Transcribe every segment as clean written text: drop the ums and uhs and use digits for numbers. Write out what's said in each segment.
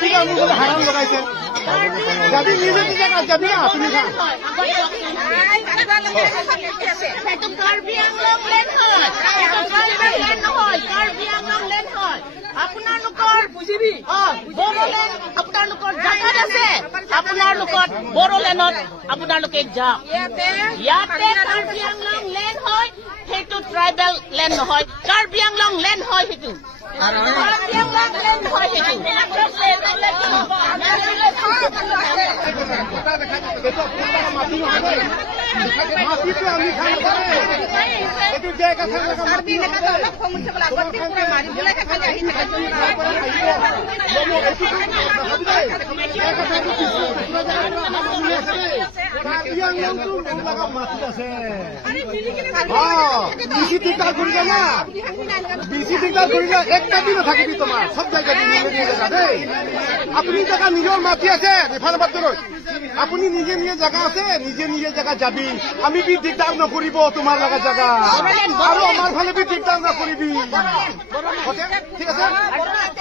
ঠিক আছে মুখে হাৰাম লাগাইছে যাবি নিজে নিজে কাজ যাবি না তুমি খা কাৰ্বি আংলং লেন হয় নহয় কাৰ্বি আংলং লেন হয় আপোনালোকৰ বুজিবি বড়োলেণ্ড আপোনালোকৰ জাগাত আছে আপোনালোকৰ বড়োলেণ্ডত আপোনালোকে যাওক ইয়াতে কাৰ্বি আংলং লেন হয় সেইটো ট্ৰাইবেল লেণ্ড নহয় কাৰ্বি আংলং লেন হয় সেইটো কাৰ্বি আংলং লেন হয় সেইটো মাটিটো আমি খাই এইটো যে কথা মাটি মাটিত আছে বেছি দিগদাৰ কৰিলে না বেছি দিগদাৰ কৰিলে একটা দিন থাকিবি তোমাৰ সব জায়গা জেগা দেই আপুনি জেগা নিজৰ মাটি আছে ইফালে বাটৰত আপুনি নিজে নিজে জেগা আছে নিজে নিজে জেগা যাবি আমি বি দিগদাৰ নকৰিব তোমাৰ লগা জেগা আৰু আমাৰ ফালে বি দিগদাৰ নকৰিবি ঠিক আছে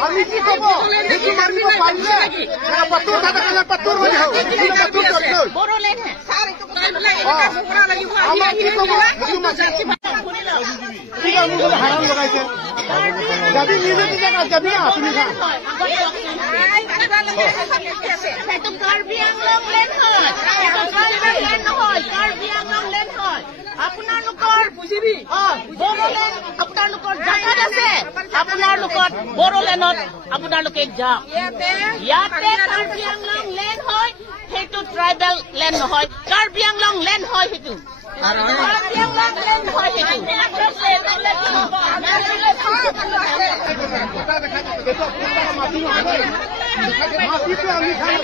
আমি কি কব সেইটো মানিব পাৰিলে পাত্তৰ থাকে পাত্তৰ হৈ যাও আমাৰ কি কব ঠিক আছে মুখে হাৰাম লগাইছে যাবি নিজে নিজে কাজ যাবি না তুমি খা কাৰ্বি আংলং লেন হয় নহয় কাৰ্বি আংলং লেন হয় আপোনালোকৰ বুজিবি বড়োলেণ্ড আপোনালোকৰ জাগাত আছে আপোনালোকৰ বড়োলেণ্ডত আপোনালোকে যাওক ইয়াতে কাৰ্বি আংলং লেন হয় সেইটো ট্ৰাইবেল লেণ্ড নহয় কাৰ্বি আংলং লেন হয় সেইটো কাৰ্বি আংলং লেন হয় সেইটো মাটিটো আমি খাই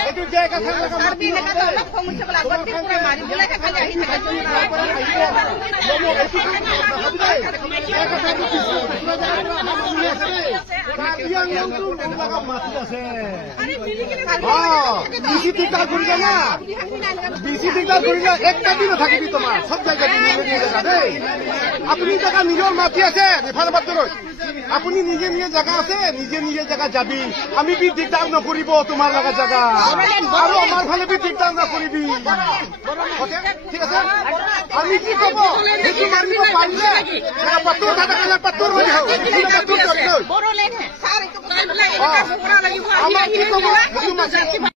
এইটো যে কথা মাটি মাটিত আছে বেছি দিগদাৰ কৰিলে না বেছি দিগদাৰ কৰিলে একটা দিন থাকিবি তোমাৰ সব জায়গা জেগা দেই আপুনি জেগা নিজৰ মাটি আছে ইফালে বাটৰত আপুনি নিজে নিজে জেগা আছে নিজে নিজে জেগা যাবি আমি বি দিগদাৰ নকৰিব তোমাৰ লগা জেগা আৰু আমাৰ ফালে বি দিগদাৰ নকৰিবি ঠিক আছে আমি কি কব সেইটো মানিব পাৰিলে পাত্তৰ থাকে পাত্তৰ হৈ যাও আমাৰ কি কব